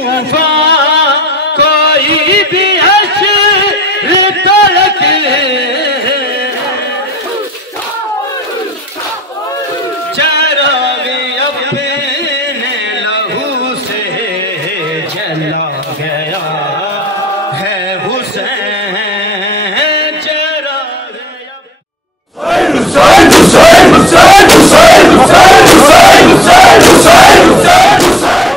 तूफान कोई भी हश्र तड़क ले, चरागे अपने लहू से जला गया है हुसैन, चरागे हुसैन हुसैन हुसैन हुसैन हुसैन हुसैन हुसैन हुसैन हुसैन हुसैन।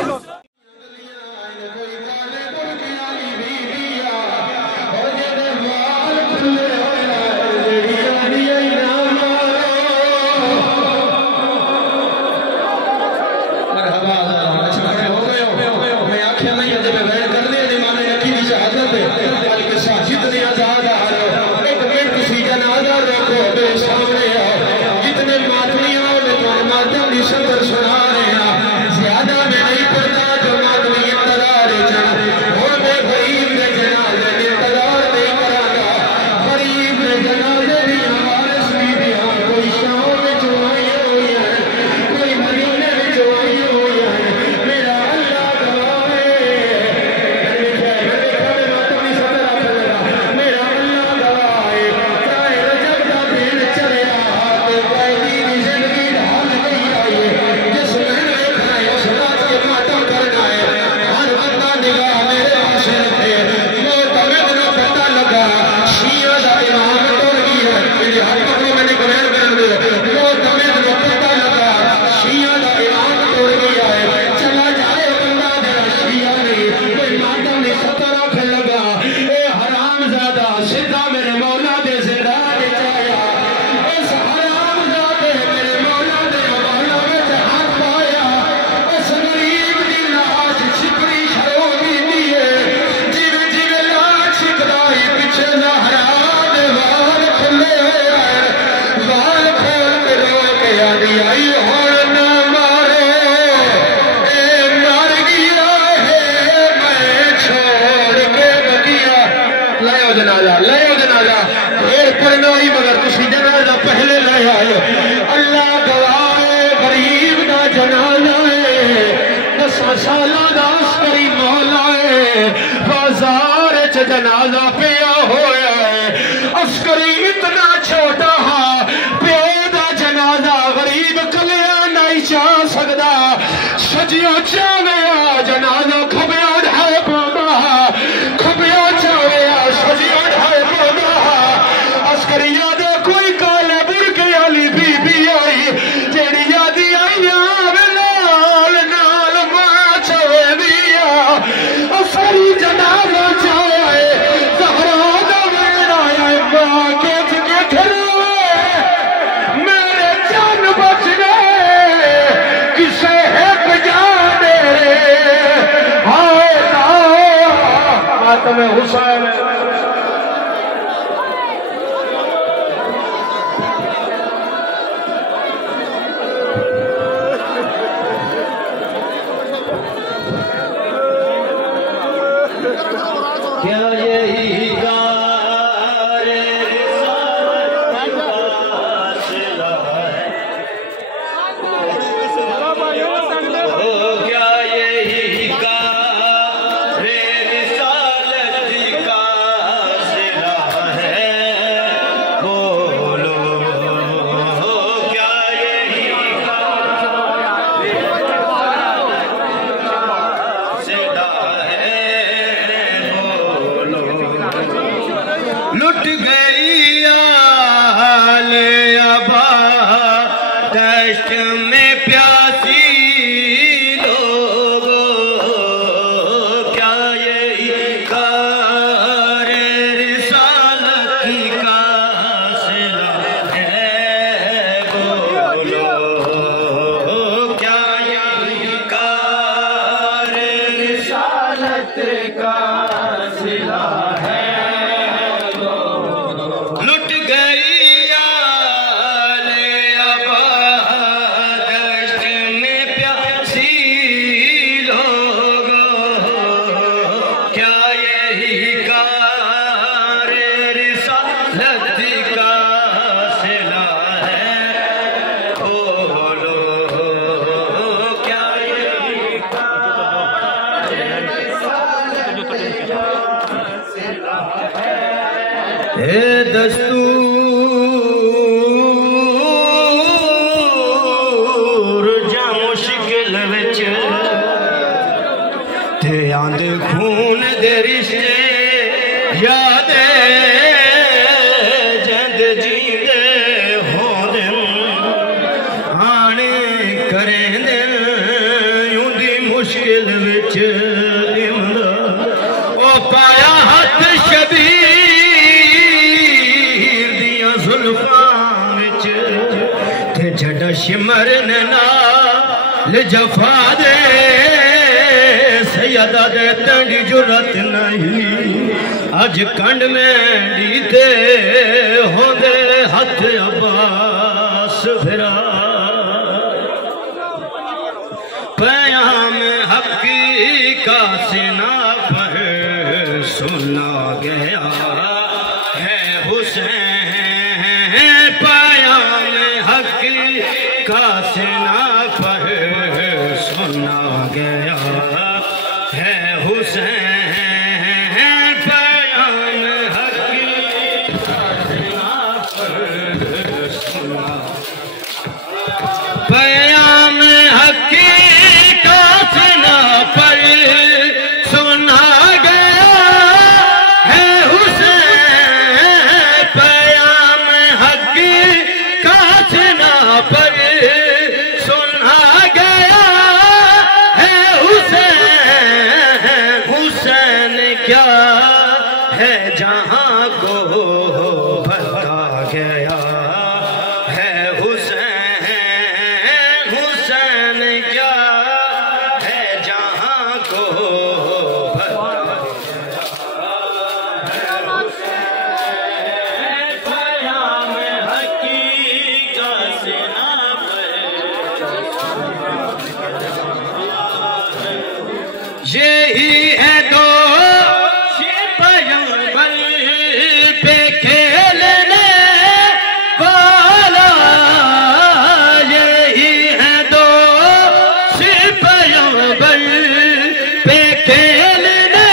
जनाजा पिया होया है अस्करी इतना छोटा हा प्यो दा जनाजा गरीब कलिया नहीं चा सकदा सजियो चावे जनाजा खबिया ढाए पौधा खबिया चावे सजियो ढाए पौधा अस्करी याद कोई काले बुरके वाली बीबी आई जेड़ी यादी आई लाल नाल मां चावे दिया अस्करी जनाजा में हुसैन क्या यही लुट गई आले अबा दश्त में प्यासी लोगों, क्या यही कार रिसालत की कासिला है बोलो, क्या यही कार रिसालत का सिला है। लुट गई आले अबा दश्त में प्यासी लोगों, क्या यही कार रिसालत का सिला है बोलो, क्या यही कार ए दस्तूर जा मुश्किल विच ते आंदे खून दे रिश्ते याद जंद जींदे होंदे आने करेंदे उंदी मुश्किल विच इमदा ओ पाया हथ शबीर दियां जुल्फां विच ते जड़ा शिमर नाल जफा दे सैयदा दे तंडी जुरत नहीं अज कंड में दीते होंदे हथ अब्बास फिरा पैगाम हकीका से ना पर सुना गया है हुसैन पैगाम हकीका से ना पर सुना गया है हुसैन पैगाम हकीका से ना पर सुना पैगाम हकीका से ना पर सुना गया है हुसैन पैगाम हकीका से ना पर सुना गया है हुसैन हुसैन क्या है जहां को भटका गया है हुसैन हुसैन क्या है जहां को भटका पैगाम हकीका से ना यही है दो पैगंबर पे खेलने वाला यही है दो पैगंबर पे खेलने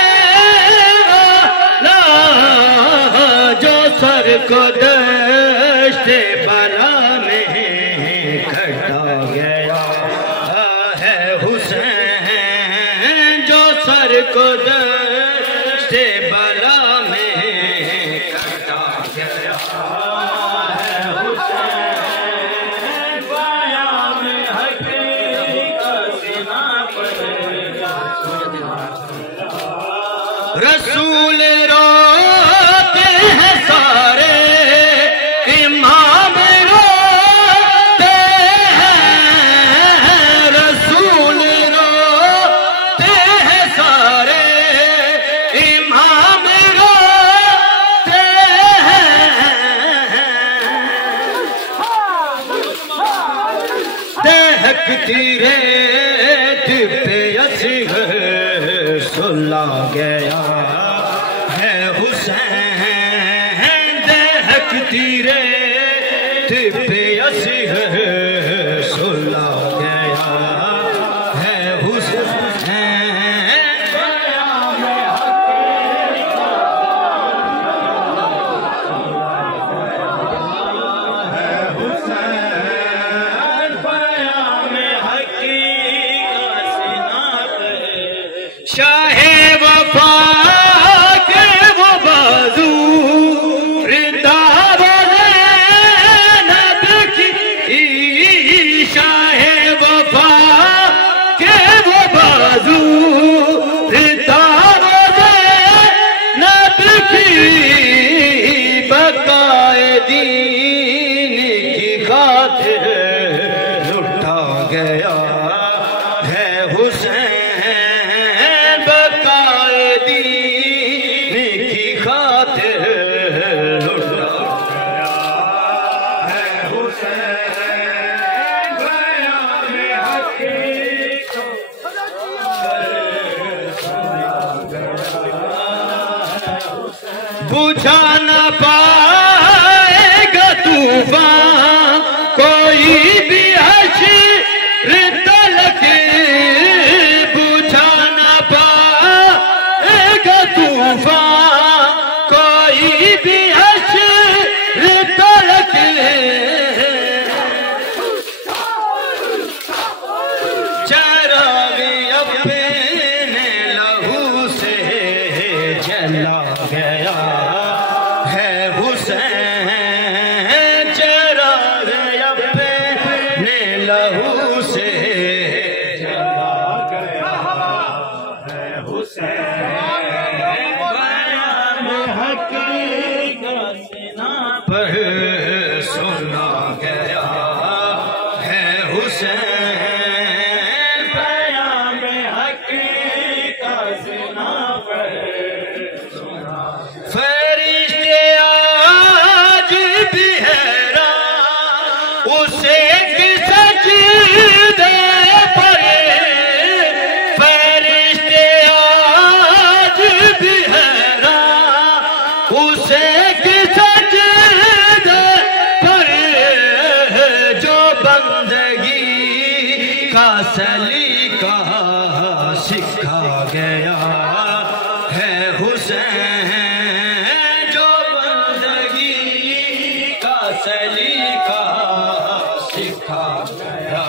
वाला जो सर को दश्ते बला में खड़ा गया है हुसैन जो सर को दश्ते बला में खड़ा गया है हुसैन पैगाम हकीका से ना पर रसूल रोते हैं सारे इमाम रोते हैं रसूल रोते हैं सारे इमाम रोते हैं दहकती रेत पे असगर सुला गया है हुसैन दहकती रेत पे असगर सुला गया है हुसैन पैगाम हकीका है हुसैन पैगाम हकीका से ना शाहे वफा के वो बाजू वृंदावन की शाहे वफा के वो बाजू वृंदावन की बकाए दीन की खातिर लुटा गया है हुसैन बकाए दीन की खातिर लुटा गया है हुसैन पैगाम हकीका बुझा न पाएगा तूफान कोई भी हश्र तलक बुझा न पाएगा तूफान कोई भी हश्र पर सुना गया है हुसैन बयान हकीकत सुना पर फरिश्ते आज भी हैरान उसे सजदे पर फरिश्ते आज भी हैरान उसे सलीका सिखा गया है हुसैन जो बंदगी का सलीका सिखा गया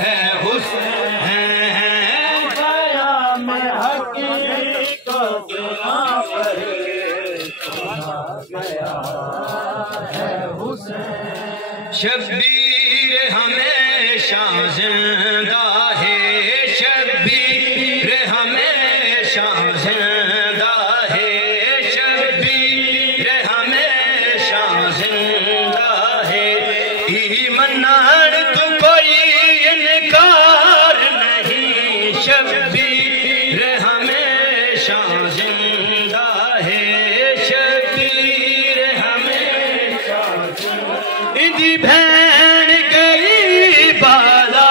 है हुसैन बयान हकीकत सुना गया है हुसैन शब्बीर हमेशा जिंदा है शब्बीर हमेशा जिंदा है शब्बीर हमेशा जिंदा है ईमान तो कोई इनकार नहीं शब्बीर हमेशा जिंदा है शब्बीर हमेशा इंदी भैन गई बाला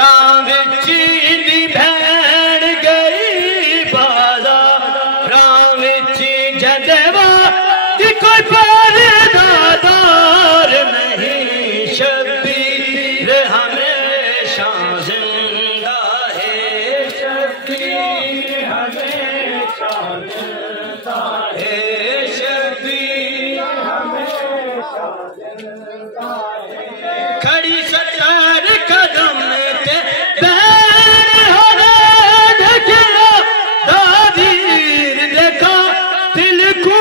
राम इंदी भैन गई बाला राम जदवा कि कोई परदादार नहीं शब्बीर हमेशा जिंदा है शब्बीर हमेशा जिंदा है शब्बीर हमेशा जिंदा है खड़ी सरकार कदम ते बैर होने देखा दादीर देखा दिल को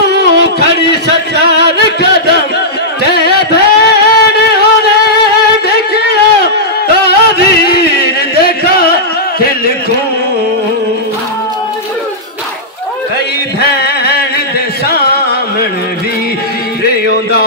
खड़ी सरकार कदम ते बैर होने देखा दादीर देखा दिल को कई भैन दे सामने भी रेंदा